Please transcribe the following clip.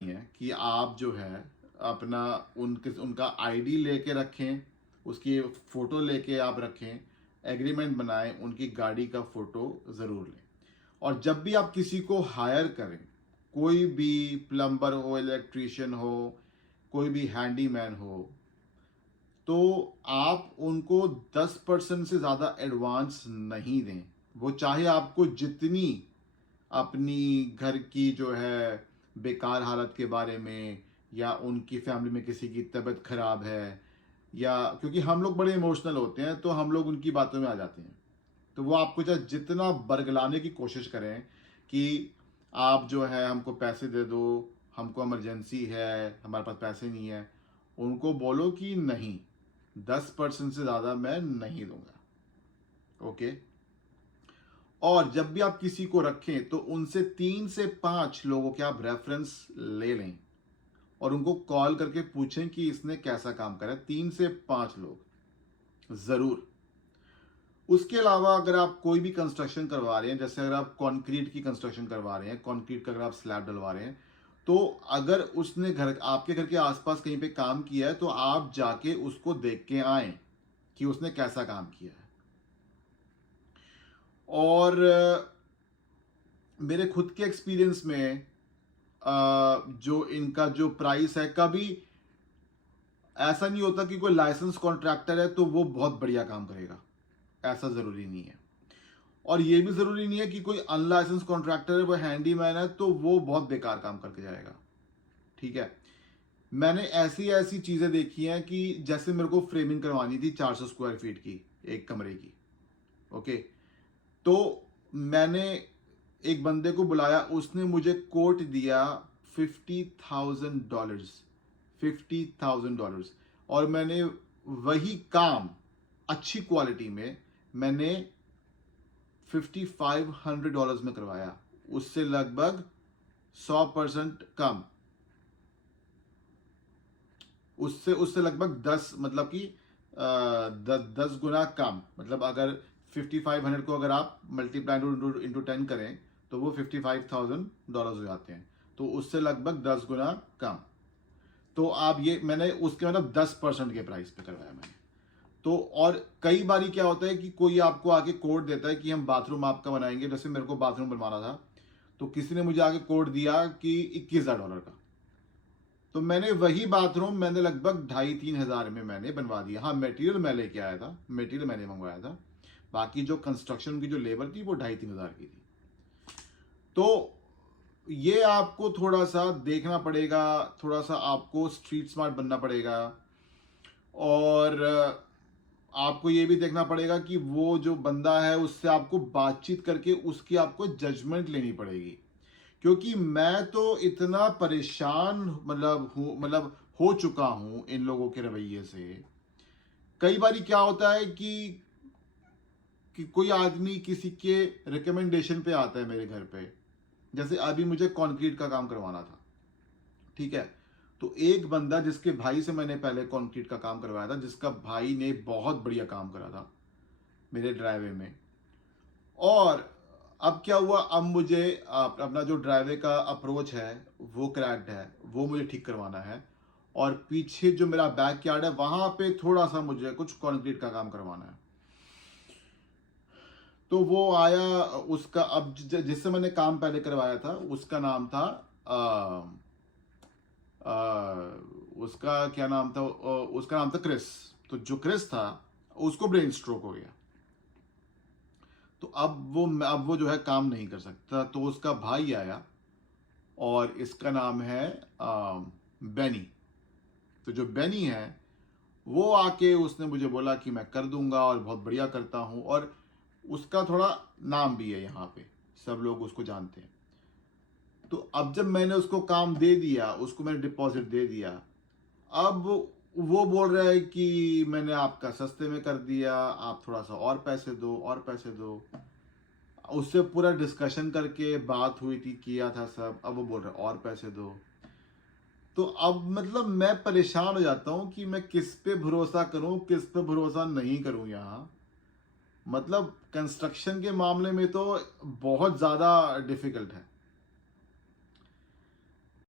है कि आप जो है अपना उनका आईडी लेके रखें, उसकी फ़ोटो लेके आप रखें, एग्रीमेंट बनाएँ, उनकी गाड़ी का फ़ोटो ज़रूर लें। और जब भी आप किसी को हायर करें, कोई भी प्लम्बर हो, इलेक्ट्रीशियन हो, कोई भी हैंडीमैन हो, तो आप उनको 10% से ज़्यादा एडवांस नहीं दें। वो चाहे आपको जितनी अपनी घर की जो है बेकार हालत के बारे में, या उनकी फैमिली में किसी की तबीयत खराब है, या क्योंकि हम लोग बड़े इमोशनल होते हैं तो हम लोग उनकी बातों में आ जाते हैं। तो वो आपको चाहे जितना बरगलाने की कोशिश करें कि आप जो है हमको पैसे दे दो, हमको इमरजेंसी है, हमारे पास पैसे नहीं है, उनको बोलो कि नहीं, 10% से ज़्यादा मैं नहीं दूंगा। ओके। और जब भी आप किसी को रखें तो उनसे 3 से 5 लोगों के आप रेफरेंस ले लें और उनको कॉल करके पूछें कि इसने कैसा काम करा। 3 से 5 लोग जरूर। उसके अलावा अगर आप कोई भी कंस्ट्रक्शन करवा रहे हैं, जैसे अगर आप कंक्रीट की कंस्ट्रक्शन करवा रहे हैं, कंक्रीट का अगर आप स्लैब डलवा रहे हैं, तो अगर उसने घर आपके घर के आसपास कहीं पे काम किया है तो आप जाके उसको देख के आए कि उसने कैसा काम किया है। और मेरे खुद के एक्सपीरियंस में जो इनका जो प्राइस है, कभी ऐसा नहीं होता कि कोई लाइसेंस कॉन्ट्रैक्टर है तो वो बहुत बढ़िया काम करेगा, ऐसा जरूरी नहीं है। और ये भी जरूरी नहीं है कि कोई अनलाइसेंस कॉन्ट्रैक्टर है, वो हैंडीमैन है तो वो बहुत बेकार काम करके जाएगा। ठीक है। मैंने ऐसी ऐसी चीजें देखी हैं कि जैसे मेरे को फ्रेमिंग करवानी थी 400 स्क्वायर फीट की, एक कमरे की। ओके। तो मैंने एक बंदे को बुलाया, उसने मुझे कोट दिया $50,000, $50,000। और मैंने वही काम अच्छी क्वालिटी में मैंने $5,500 में करवाया, उससे लगभग 100% कम, उससे उससे लगभग 10, मतलब कि 10 गुना कम। मतलब अगर 5,500 को अगर आप मल्टीप्लाई इंटू 10 करें तो वो $55,000 हो जाते हैं। तो उससे लगभग 10 गुना कम। तो आप ये मैंने उसके मतलब 10% के प्राइस पे करवाया मैंने। तो और कई बारी क्या होता है कि कोई आपको आके कोड देता है कि हम बाथरूम आपका बनाएंगे। जैसे मेरे को बाथरूम बनवाना था, तो किसी ने मुझे आके कोड दिया कि $21,000 का। तो मैंने वही बाथरूम मैंने लगभग 2,500-3,000 में मैंने बनवा दिया। हाँ, मटेरियल मैं लेके आया था, मटेरियल मैंने मंगवाया था, बाकी जो कंस्ट्रक्शन की जो लेबर थी वो 2,500-3,000 की थी। तो ये आपको थोड़ा सा देखना पड़ेगा, थोड़ा सा आपको स्ट्रीट स्मार्ट बनना पड़ेगा। और आपको ये भी देखना पड़ेगा कि वो जो बंदा है उससे आपको बातचीत करके उसकी आपको जजमेंट लेनी पड़ेगी। क्योंकि मैं तो इतना परेशान मतलब हो चुका हूं इन लोगों के रवैये से। कई बार क्या होता है कि कोई आदमी किसी के रिकमेंडेशन पे आता है मेरे घर पे। जैसे अभी मुझे कंक्रीट का काम करवाना था। ठीक है। तो एक बंदा जिसके भाई से मैंने पहले कंक्रीट का काम करवाया था, जिसका भाई ने बहुत बढ़िया काम करा था मेरे ड्राइवे में। और अब क्या हुआ, अब मुझे अपना जो ड्राइवे का अप्रोच है वो क्रैक्ड है, वो मुझे ठीक करवाना है। और पीछे जो मेरा बैक यार्ड है वहां पे थोड़ा सा मुझे कुछ कंक्रीट का काम करवाना है। तो वो आया, उसका अब जिससे मैंने काम पहले करवाया था उसका नाम था उसका क्या नाम था, उसका नाम था क्रिस। तो जो क्रिस था उसको ब्रेन स्ट्रोक हो गया। तो अब वो जो है काम नहीं कर सकता। तो उसका भाई आया और इसका नाम है बेनी। तो जो बेनी है वो आके उसने मुझे बोला कि मैं कर दूंगा और बहुत बढ़िया करता हूं, और उसका थोड़ा नाम भी है यहाँ पे, सब लोग उसको जानते हैं। तो अब जब मैंने उसको काम दे दिया, उसको मैंने डिपॉजिट दे दिया, अब वो बोल रहा है कि मैंने आपका सस्ते में कर दिया, आप थोड़ा सा और पैसे दो, और पैसे दो। उससे पूरा डिस्कशन करके बात हुई थी, किया था सब, अब वो बोल रहा है और पैसे दो। तो अब मतलब मैं परेशान हो जाता हूं कि मैं किस पे भरोसा करूं, किस पे भरोसा नहीं करूं यहाँ। मतलब कंस्ट्रक्शन के मामले में तो बहुत ज़्यादा डिफिकल्ट है।